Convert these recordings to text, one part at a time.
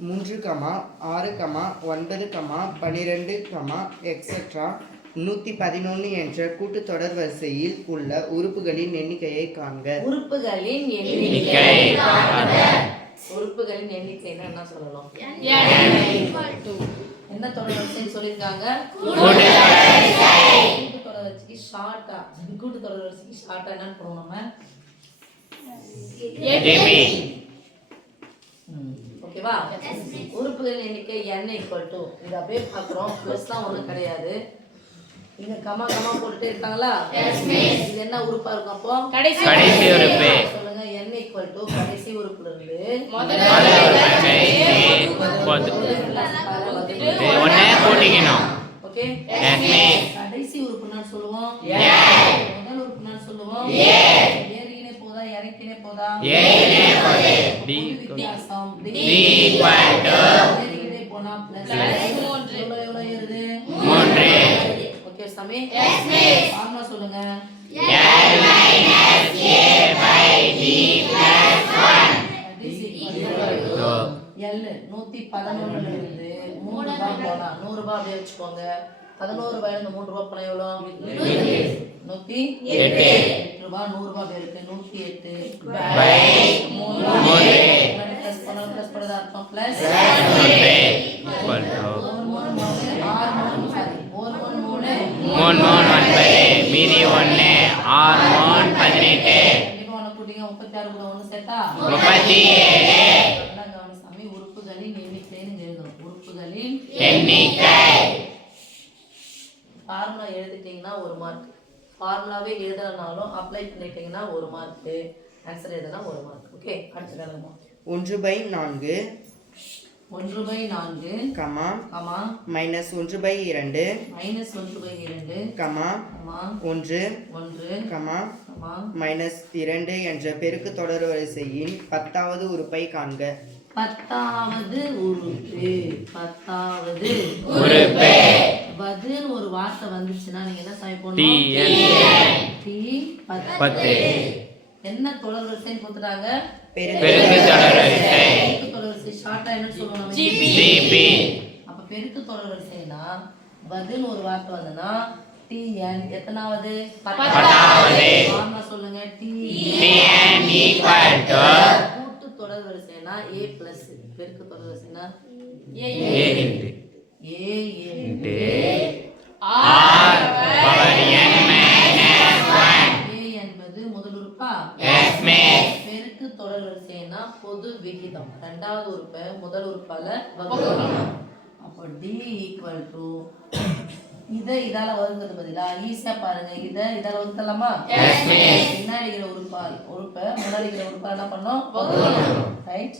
3, 6, 9, 12, etcetera 111 என்ற கூட்டுத்தொடர் வரிசையில் உள்ள உறுப்புகளின் எண்ணிக்கையை காண்க. உறுப்புகளின் எண்ணிக்கைன்னா என்ன சொல்லலாம்? என்ன தொடர் வரிசைன்னு சொல்லியிருக்காங்க? கூட்டுத்தொடர் வரிசைக்கு ஷார்ட்டா என்னன்னு போடுவோம் நம்ம? ஓகேவா? உறுப்புகளின் எண்ணிக்கை n = இது அப்படியே பார்க்குறோம். ப்ளஸ் தான் ஒன்றும் கிடையாது. இங்க கமா போட்டுட்டே இருக்காங்களா? இது என்ன உறுப்பா இருக்கும்? அப்போ கடைசி உறுப்பு சொல்லுங்க. n = கடைசி உறுப்புல இருந்து முதல் ஓகே. கடைசி உறுப்புனா சொல்லுவோம் முதல் உறுப்புனா சொல்லுவோம் ஏறினே போதா இறக்கினே போதா? வித்தியாசம் ஏறினே போனா பிளஸ் எவ்வளவு ஏறுது? 3. ஓகே சாமி, ஃபார்முலா சொல்லுங்க. L 111 இருந்து 3 ரூபாய் போனா 100 ரூபாய் அப்படியே வச்சுக்கோங்க. 11 ரூபாயில இருந்து 3 ரூபாய் போனா எவ்வளோ? 108 ரூபாய். 100 ரூபாய் இருக்கு 108 ப்ளஸ் பண்ணதா அர்த்தம் பிளஸ் 3 மீதி 1 6 18 கண்டிப்பா ஒன்று கூட்டிங்க 36 கூட 1 சேர்த்தா 37. சாமி உறுப்புகளின் எண்ணிக்கைன்னு எழுதணும். உறுப்புகளின் எண்ணிக்கை ஃபார்முலா எழுதிட்டீங்கன்னா 1 மார்க். ஃபார்முலாவே எழுதலனாலும் அப்ளை பண்ணிட்டீங்கன்னா 1 மார்க். ஆன்சர் எழுதினா 1 மார்க். ஓகே, அடுத்து எழுதுங்க. 1/4 1/4 கமா -1/2 -1/2 கமா 1 -2 என்ற பெருக்கு தொடர் வரிசையின் 10வது உறுப்பை காண்க. 10வது உறுப்பு வதுன்னு ஒரு வார்த்தை வந்துச்சுன்னா நீங்க என்ன சாமி போடணும்? T10. என்ன தொடர் வரிசைன்னு கொடுத்துட்டாங்க? பெருக்கு தொடர் வரிசை. பெருக்கு தொடர் வரிசை ஷார்ட்டா என்ன சொல்லுவாங்க? GP. அப்ப பெருக்கு தொடர் வரிசைனா வதுன்னு ஒரு வார்த்தை வந்தனா TN எத்தனாவது? 10வது. ஃபார்முலா சொல்லுங்க. TN = கூட்டு தொடர் வரிசைனா A + பெருக்கு தொடர் வரிசைனா A என்பது முதல் உறுப்பா? பெருக்கு தொடர் வரிசைனா பொது விகிதம். இரண்டாவது உறுப்பை முதல் உறுப்பால வகுக்கணும். அப்போ D = இதால வகுக்கிறது பதிலா ஈஸியா பாருங்க. இதால வகுக்கலாமா? பின்னாடி இருக்கிற உறுப்பை முன்னாடி இருக்கிற உறுப்பை என்ன பண்ணோம்? வகுக்கணும். ரைட்?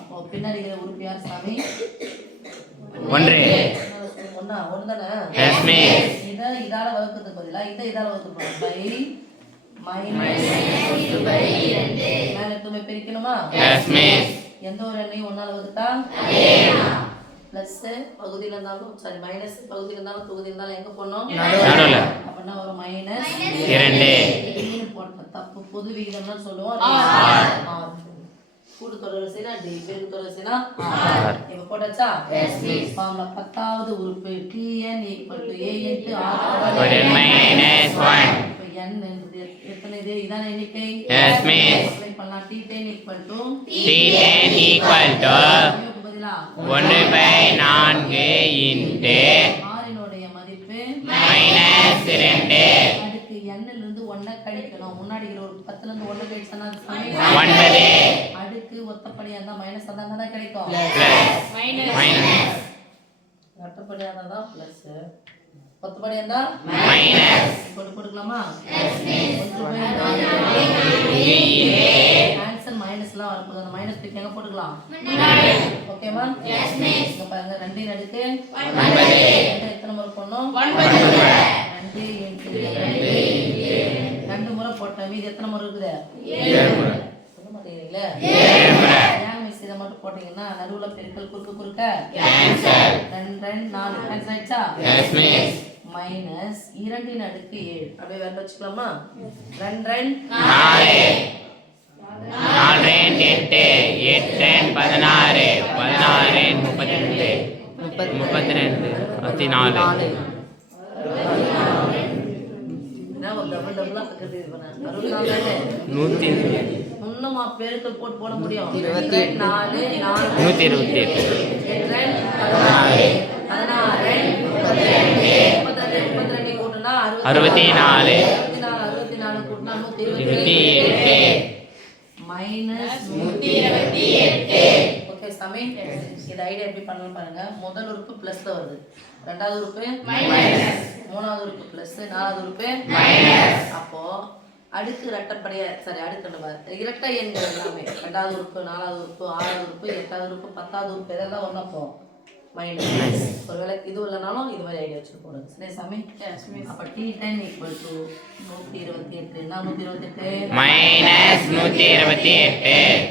அப்போ பின்னாடி இருக்கிற உறுப்பு யார் சாமி? 1 தானே? இதால வகுக்கிறதுக்கு பதிலா இதால வகுக்கணும். மேல எடுத்து பிரிக்கணுமா? எந்த ஒரு எண்ணையும் 1ஆல வகுத்தா பிளஸ் பகுதியில இருந்தாலும் சாரி மைனஸ் பகுதியில இருந்தாலும் தொகுதியில இருந்தாலும் எங்க போடணும்? நடுவுல. அப்படின்னா ஒரு -2 போட்டோம். தப்பு. பொது விகிதம்னா சொல்லுவோம் R. கூட்டு தொடர் வரிசைனா D, பெருக்கு தொடர் வரிசைனா R. இப்ப போட்டாச்சா? ஃபார்முலா 10வது உறுப்பு TN = A × R இப்ப n என்பது எத்தனை? இது இதான எண்ணிக்கை. அப்ளை பண்ணலாம். T10 = பதிலா 1/4 R மதிப்பு -2 அடுக்கு n ல இருந்து 1 கழிக்கணும். முன்னாடி இருக்கிற ஒரு 10ல இருந்து 1 கழிச்சனா அது 9 அடுக்கு ஒத்தப்படியா இருந்தா மைனஸ் தான் கிடைக்கும். ஒத்தப்படியா இருந்தா பிளஸ் ஒத்தப்படியா இருந்தா மைனஸ் போட்டுக்கலாமா? ஆன்சர் மைனஸ்லாம் வரப்போகுது. அந்த மைனஸ் பிக் எங்க போட்டுக்கலாம்? ஓகேமா? இங்க பாருங்க 2 ன் அடுக்கு 9 எத்தனை முறை போடணும்? 2 முறை போட்டா மீதி எத்தனை முறை இருக்குது? 7 முறை. சொல்ல மாட்டீங்களா? 7 முறை. ஏன் மிஸ் இத மட்டும் போட்டீங்கன்னா நடுவுல பெருக்கல் குறுக்க கேன்சல். 2 4 கேன்சல் ஆயிடுச்சா? மைனஸ் 2 ன் அடுக்கு 7 அப்படியே வேற வச்சுக்கலாமா? 2 4 4 8 8 16 32 32 64 என்ன ஒரு டபுள் டபுளா பக்கத்து இது பண்ண 64 தானே 100 இன்னுமா பெருக்கல் போட்டு போட முடியும் 28. 4 128 32 கூட்டினா 64 64 கூட்டினா 28 மைனஸ் 128. ஓகே சாமி, இந்த ஐடியா எப்படி பண்ணலாம் பாருங்க. முதல் உறுப்பு பிளஸ்ல வருது, ரெண்டாவது உறுப்பு மைனஸ், மூணாவது உறுப்பு பிளஸ், நாலாவது உறுப்பு மைனஸ். அப்போ அடுக்கு இரட்டைப்படையா அடுக்கு இரட்டை எண்கள் எல்லாமே ரெண்டாவது உறுப்பு, நாலாவது உறுப்பு, ஆறாவது உறுப்பு, எட்டாவது உறுப்பு, 10வது உறுப்பு இதெல்லாம் ஒண்ணா போகும் மைனஸ். ஒருவேளை இது இல்லைனாலும் இது மாதிரி ஐடியா வச்சு போடுங்க. சரி சாமி. அப்ப T10 = 128. என்ன 128? -128